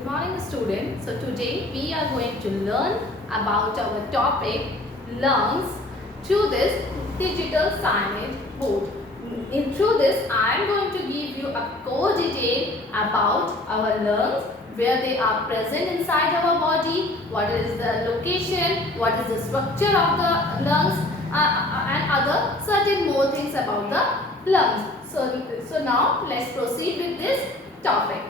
Good morning students. So today we are going to learn about our topic lungs through this digital signage board. Through this I am going to give you a core detail about our lungs, where they are present inside our body, what is the location, what is the structure of the lungs, and other certain more things about the lungs. So now let's proceed with this topic.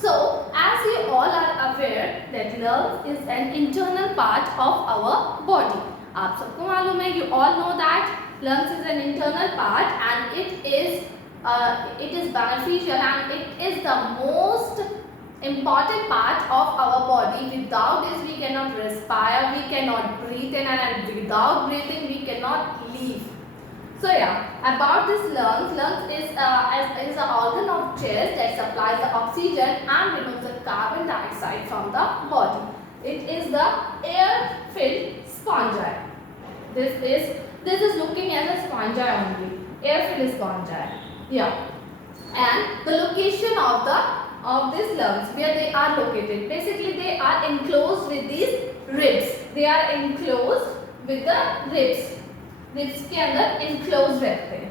So, as you all are aware that lungs is an internal part of our body. आप सबको मालूम है, you all know that lungs is an internal part and it is beneficial and it is the most important part of our body. Without this we cannot respire, we cannot breathe in, and without breathing we cannot live. So yeah, about this lungs is an organ of chest that supplies the oxygen and removes the carbon dioxide from the body. It is the air-filled spongy. This is looking as a spongy only. Air-filled spongy. Yeah. And the location of these lungs, where they are located. Basically, they are enclosed with these ribs. They are enclosed with the ribs. Ribs के अंदर enclosed रहते हैं.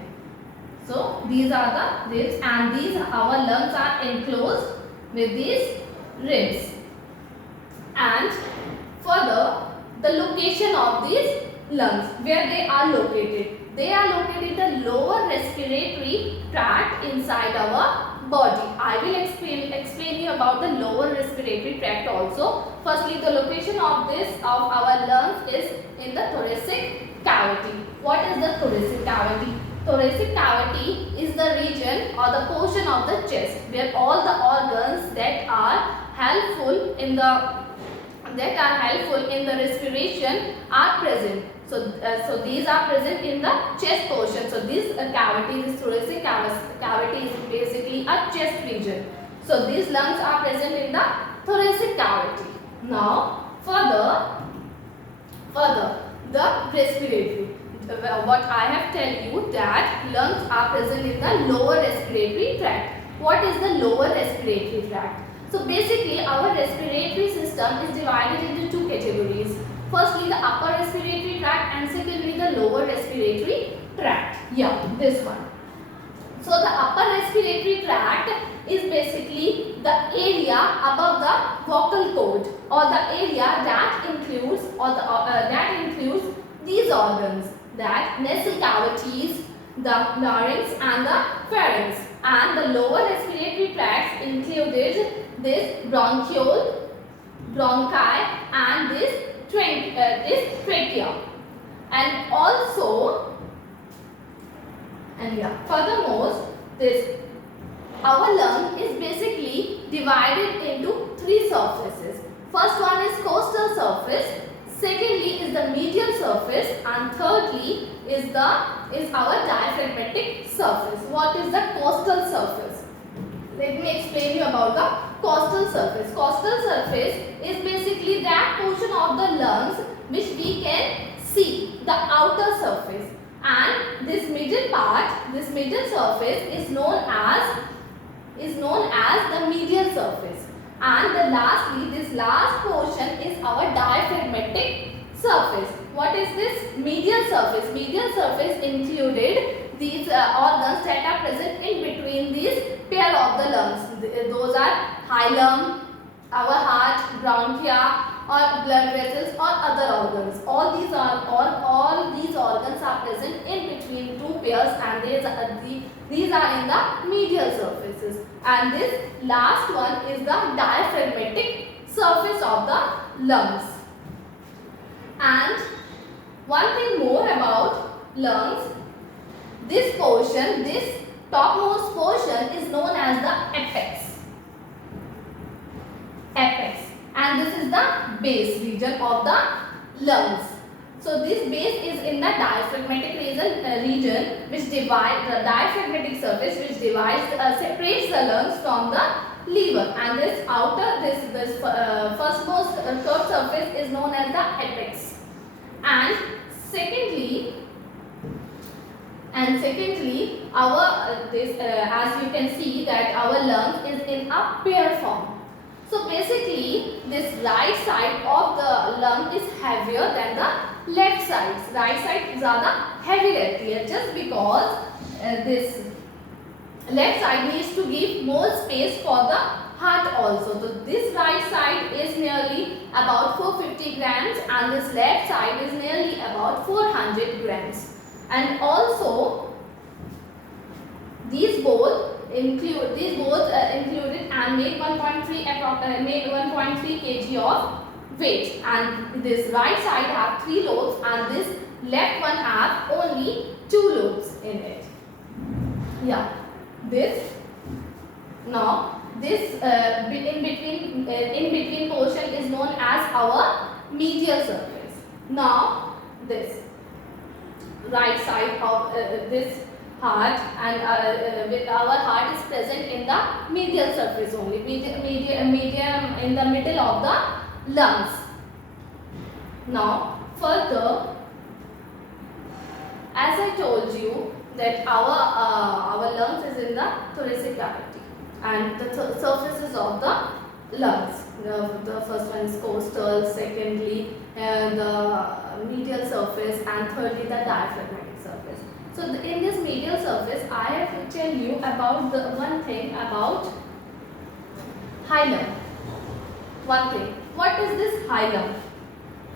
So these are the ribs and these our lungs are enclosed with these ribs. And further, the location of these lungs, where they are located. They are located in the lower respiratory tract inside our body. I will explain you about the lower respiratory tract also. Firstly, the location of our lungs is in the thoracic cavity. What is the thoracic cavity? Thoracic cavity is the region or the portion of the chest where all the organs that are helpful in the respiration are present. So these are present in the chest portion. So this cavity, this thoracic cavity is basically a chest region. So these lungs are present in the thoracic cavity. Now further the respiratory. What I have tell you that lungs are present in the lower respiratory tract. What is the lower respiratory tract? So basically our respiratory system is divided into two categories. Firstly the upper respiratory tract and secondly the lower respiratory tract. Yeah, this one. So the upper respiratory tract is basically the area above the vocal cord, or the area that includes these organs, that nasal cavities, the larynx and the pharynx. And the lower respiratory tracts included this bronchiole, bronchi and this trachea. And also, furthermore, our lung is basically divided into three surfaces. First one is costal surface, secondly is the medial surface, and thirdly is our diaphragmatic surface. What is the costal surface? Let me explain you about the costal surface. Costal surface is basically that portion of the lungs which we can see, the outer surface. And this middle part, this middle surface is known as the medial surface. And lastly, this last portion is our diaphragmatic surface. What is this medial surface? Medial surface included these organs that are present in between these pair of the lungs. Those are hilum, our heart, bronchia, or blood vessels, or other organs. All these organs are present in between two pairs, and these are in the medial surfaces. And this last one is the diaphragmatic surface of the lungs. And one thing more about lungs, this portion, this topmost portion is known as the apex. And this is the base region of the lungs. So this base is in the diaphragmatic region which divides the diaphragmatic surface, which separates the lungs from the liver, and this firstmost curved surface is known as the apex. And secondly, our as you can see that our lung is in a pair form. So basically this right side of the lung is heavier than the left side. Right side ज़्यादा heavy रहती है just because this left side needs to give more space for the heart also. So this right side is nearly about 450 grams and this left side is nearly about 400 grams. And also these both included and made 1.3 kg of weight, and this right side have 3 lobes and this left one have only 2 lobes in it. Yeah, this now this in between portion is known as our medial surface. Now this right side of this heart and with our heart is present in the medial surface only, medium in the middle of the lungs. Now further, as I told you that our lungs is in the thoracic cavity and the surfaces of the lungs. The first one is costal, secondly the medial surface, and thirdly the diaphragmatic surface. So in this medial surface, I have to tell you about the one thing about hilum. One thing. What is this hilum?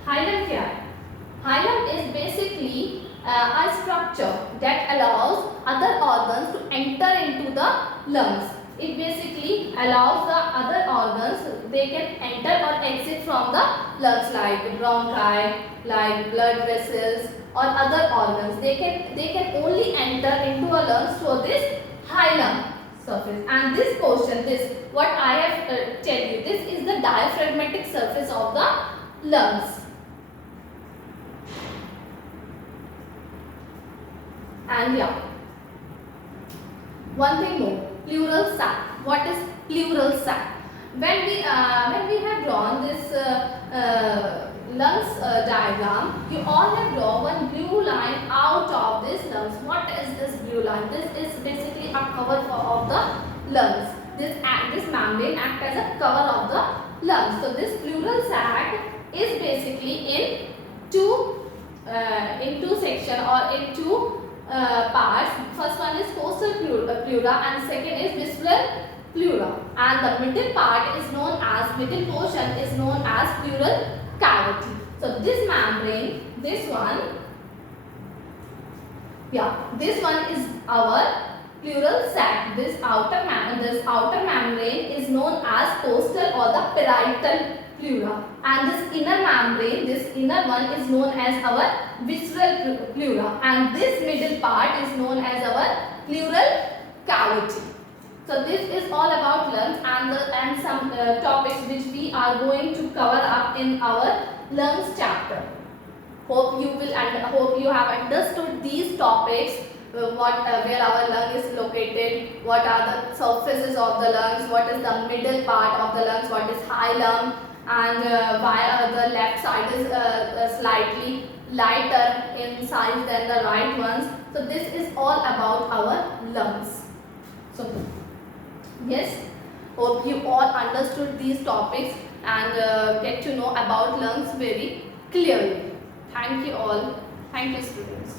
Hilum क्या है? Hilum is basically a structure that allows other organs to enter into the lungs. It basically allows the other organs, they can enter or exit from the lungs, like bronchi, like blood vessels or other organs. They can only enter into a lungs through this hilum surface. And this portion, this what I have tell you, this is the diaphragmatic surface of the lungs. And yeah, one thing more, pleural sac. What is pleural sac? When we have drawn this lungs diagram, you all have drawn one blue line out of this lungs. What is this blue line? This is basically a cover of the lungs. This membrane acts as a cover of the lungs. So this pleural sac is basically in two section or in two parts. First one is costal pleura and second is visceral pleura, and the middle part is known as, middle portion is known as pleural cavity. So this membrane, this one is our pleural sac. This outer membrane is known as costal or the parietal pleura, and this inner membrane, this inner one is known as our visceral pleura, and this middle part is known as our pleural cavity. So this is all about lungs and some topics which we are going to cover up in our lungs chapter. Hope you have understood these topics. Where our lung is located, what are the surfaces of the lungs, what is the middle part of the lungs, what is hilum, and why the left side is slightly lighter in size than the right ones. So this is all about our lungs. So yes, hope you all understood these topics and get to know about lungs very clearly. Thank you all. Thank you, students.